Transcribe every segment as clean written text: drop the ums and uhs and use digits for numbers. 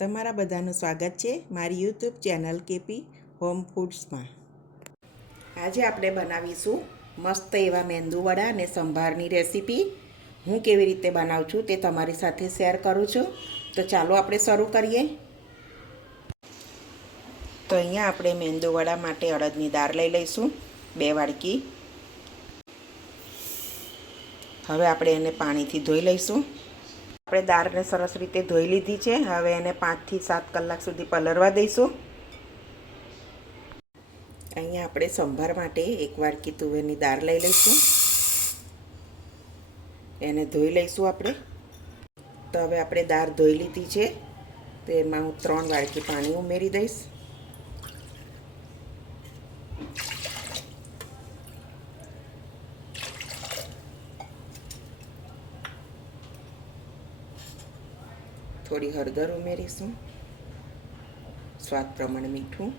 તમારા બધાનું સ્વાગત છે મારી યુટ્યુબ ચેનલ કેપી હોમ ફૂડ્સમાં। આજે આપણે બનાવીશું મસ્ત એવા મેંદુવડા અને સંભારની રેસીપી। હું કેવી રીતે બનાવું છું તે તમારી સાથે શેર કરું છું। તો ચાલો આપણે શરૂ કરીએ। તો અહીંયા આપણે મેંદુવડા માટે અડદની દાળ લઈ લઈશું 2 વાડકી। હવે આપણે એને પાણીથી ધોઈ લઈશું। આપણે દાળને સરસ રીતે ધોઈ લીધી છે। હવે એને 5 થી 7 કલાક સુધી પલળવા દઈશું। અહીંયા આપણે સંભાર માટે 1 વાડકી તુવેરની દાળ લઈ લઈશું। એને ધોઈ લઈશું આપણે। તો હવે આપણે દાળ ધોઈ લીધી છે તો એમાં હું 3 વાડકી પાણી ઉમેરી દઈશ। થોડી હળદર ઉમેરીશું, સ્વાદ પ્રમાણે મીઠું,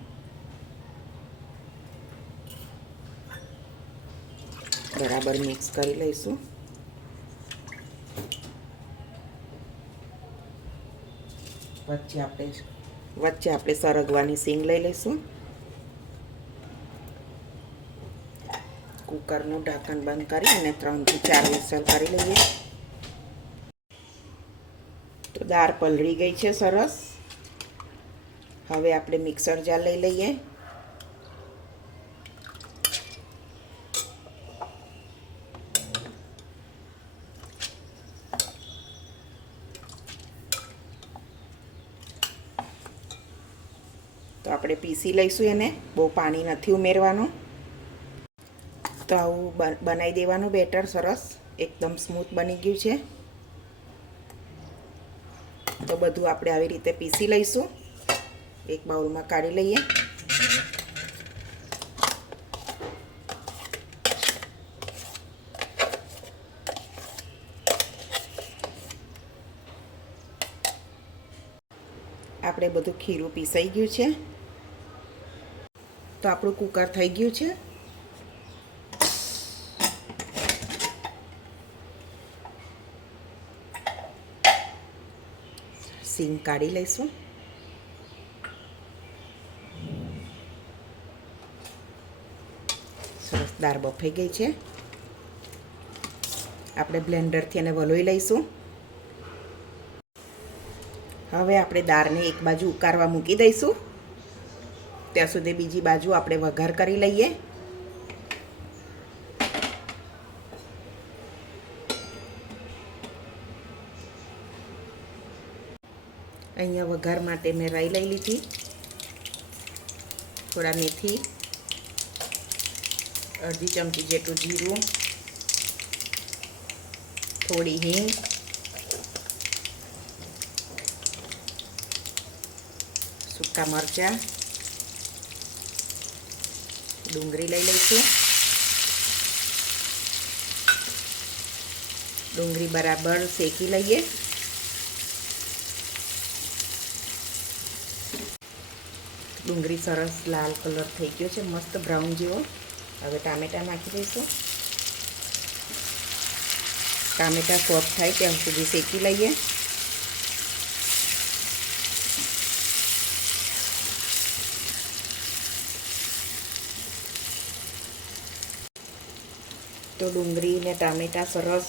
બરાબર મિક્સ કરી લઈશું। વચ્ચે આપણે સરગવાની સીંગ લઈ લઈશું। કુકરનું ઢાંકણ બંધ કરી અને 3 થી 4 વિસલ કરી લઈએ। તો દાળ પલળી ગઈ છે સરસ। હવે આપણે મિક્સર જાર લઈ લઈએ। તો આપણે પીસી લઈશું એને, બહુ પાણી નથી ઉમેરવાનું। તો આવું બનાવી દેવાનું બેટર સરસ, એકદમ સ્મૂથ બની ગયું છે। તો બધું આપણે આવી રીતે પીસી લઈશું। એક બાઉલમાં કાઢી લઈએ। આપણે બધું ખીરું પીસાઈ ગયું છે। તો આપણું કુકર થઈ ગયું છે। સીંગ કાઢી લઈશું। સરસ દાળ બફાઈ ગઈ છે। આપણે બ્લેન્ડરથી એને વલોઈ લઈશું। હવે આપણે દાળને એક બાજુ ઉકાળવા મૂકી દઈશું। ત્યાં સુધી બીજી બાજુ આપણે વઘાર કરી લઈએ। અહીંયા વઘાર માટે મેં રાઈ લઈ લીધી, થોડા મેથી, અડધી ચમચી જેટલું જીરું, થોડી હિંગ, સૂકા મરચાં, ડુંગળી લઈ લઈશું। ડુંગળી બરાબર શેકી લઈએ। ડુંગળી સરસ લાલ કલર થઈ ગયો છે, મસ્ત બ્રાઉન જેવો। હવે ટામેટાં નાખી દઈશું। ટામેટાં સોફ્ટ થાય ત્યાં સુધી શેકી લઈએ। તો ડુંગળી ને ટામેટાં સરસ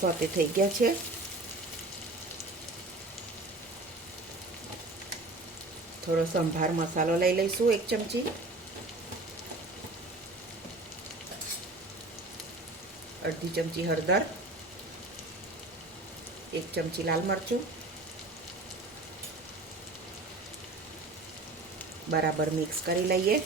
સોતે થઈ ગયા છે। થોડો સંભાર મસાલો લઈ લઈશું 1 ચમચી, અડધી ચમચી હળદર, 1 ચમચી લાલ મરચું, બરાબર મિક્સ કરી લઈએ।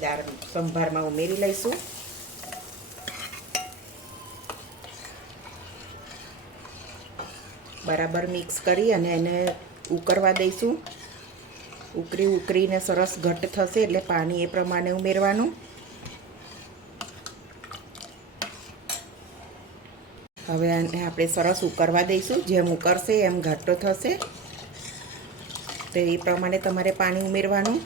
દાળ સંભારમાં ઉમેરી લઈશું। બરાબર મિક્સ કરી અને એને ઉકળવા દઈશું। ઉકળીને સરસ ઘટ્ટ થશે એટલે પાણી એ પ્રમાણે ઉમેરવાનું। હવે આને આપણે સરસ ઉકળવા દઈશું। જેમ ઉકળશે એમ ઘાટો થશે। તો એ પ્રમાણે તમારે પાણી ઉમેરવાનું.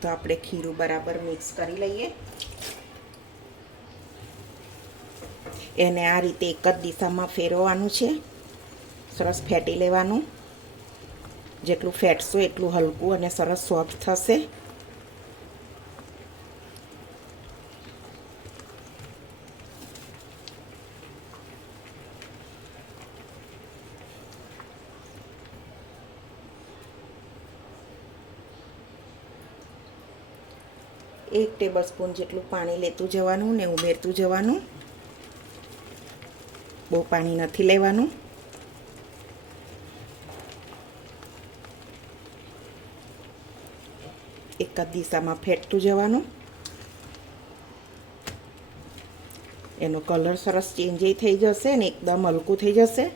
તો આપણે ખીરું બરાબર મિક્સ કરી લઈએ. એને આ રીતે એક જ દિશામાં ફેરવવાનું છે. સરસ ફેટી લેવાનું. જેટલું ફેટશો એટલું હલકું અને સરસ સોફ્ટ થશે. એક ટેબલ સ્પૂન જેટલું પાણી લેતું જવાનું ને ઉમેરતું જવાનું. બહુ પાણી નથી લેવાનું. એક જ દિશામાં ફેટતું જવાનું. એનો કલર સરસ ચેન્જ થઈ જશે ને એકદમ હલકું થઈ જશે.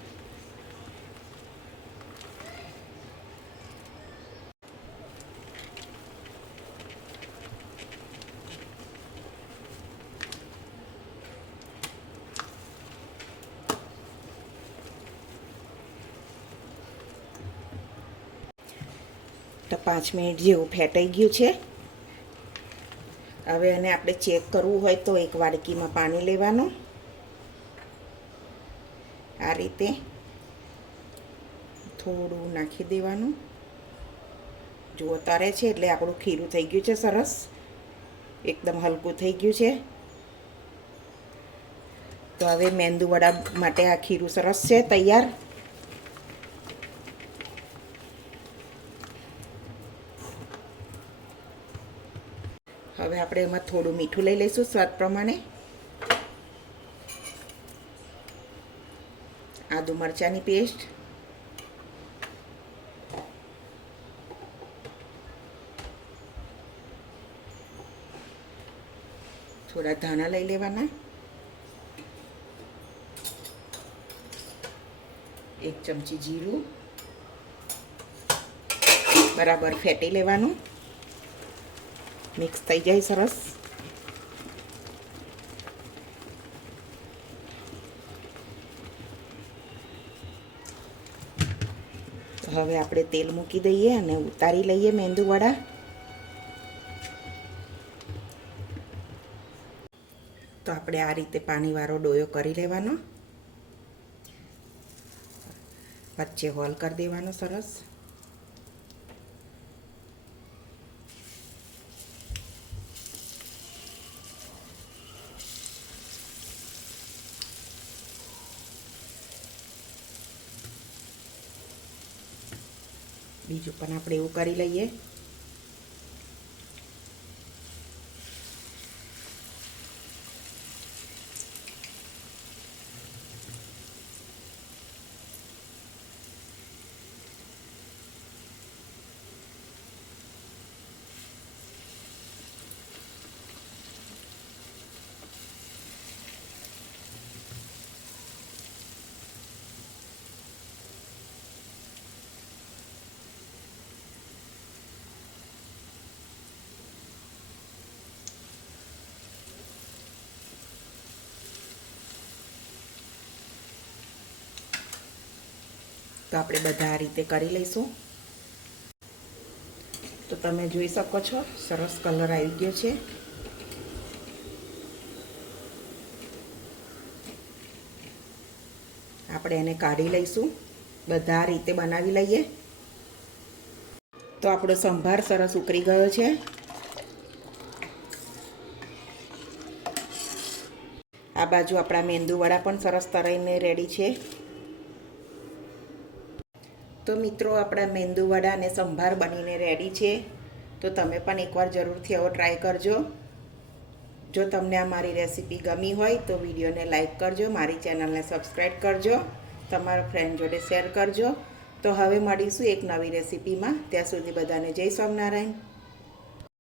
તો 5 મિનિટ જેવું ફેટાઈ ગયું છે. હવે એને આપણે ચેક કરવું હોય તો એક વાડકીમાં પાણી લેવાનું. આ રીતે થોડું નાખી દેવાનું. જુઓ તરે છે એટલે આપણું ખીરું થઈ ગયું છે સરસ. એકદમ હલકું થઈ ગયું છે. તો હવે મેંદુવડા માટે આ ખીરું સરસ છે તૈયાર. હવે આપણે એમાં થોડું મીઠું લઈ લઈશું સ્વાદ પ્રમાણે. આદુ મરચાંની પેસ્ટ, થોડા ધાણા લઈ લેવાના, 1 ચમચી જીરું, બરાબર ફેટી લેવાનું. મિક્સ થઈ જાય સરસ. હવે આપણે તેલ મૂકી દઈએ અને ઉતારી લઈએ મેંદુવડા. તો આપણે આ રીતે પાણીવાળો ડોયો કરી લેવાનો. વચ્ચે હોલ કરી દેવાનો સરસ. બીજું પણ આપણે એવું કરી લઈએ. તો આપણે બધા આ રીતે કરી લઈશું. તો તમે જોઈ શકો છો સરસ કલર આવી ગયો છે. આપણે એને કાઢી લઈશું. બધા આ રીતે બનાવી લઈએ. તો આપણો સંભાર સરસ ઉકળી ગયો છે. આ બાજુ આપણા મેંદુવડા પણ સરસ તળાઈને રેડી છે. તો મિત્રો આપણા મેંદુવડા અને સંભાર બનીને રેડી છે. તો તમે પણ એકવાર જરૂરથી આવો ટ્રાય કરજો. જો તમને આ મારી રેસીપી ગમી હોય તો વિડીયોને લાઈક કરજો, મારી ચેનલને સબસ્ક્રાઈબ કરજો, તમારા ફ્રેન્ડ જોડે શેર કરજો. તો હવે મળીશું એક નવી રેસીપીમાં. ત્યાં સુધી બધાને જય સ્વામિનારાયણ.